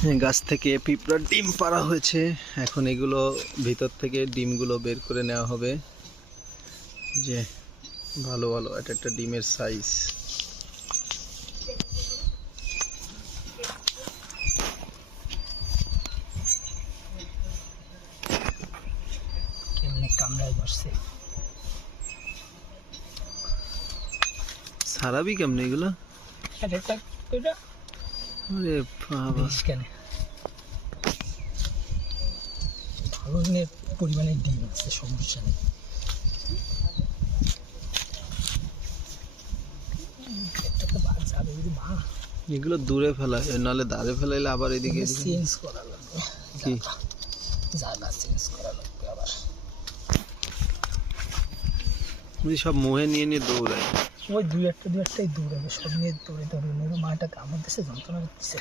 গাছ থেকে পিঁপড়ার ডিম পাড়া হয়েছে, এখন এগুলো ভিতর থেকে ডিমগুলো বের করে নেওয়া হবে। যে ভালো ভালো এটা একটা ডিমের সাইজ। কেমনে কামড়ায় বসছে, সারাবি কেমনে এগুলো? আরে বাবা, কেন ভালো পরিমাণে ডিম আছে, সমস্যা নেই। এগুলো দূরে ফেলা, নাহলে দাঁড়ে ফেলাইলে আবার এদিকে চেঞ্জ করা লাগবে, কি জায়গা চেঞ্জ করা লাগবে আবার। সব মুহে নিয়ে নিয়ে দৌড়ায়, ওই দুই একটাই দৌড়াবে, সব নিয়ে দৌড়ে দৌড়ে মাটা কামড় দিচ্ছে, যন্ত্রণা করতেছে।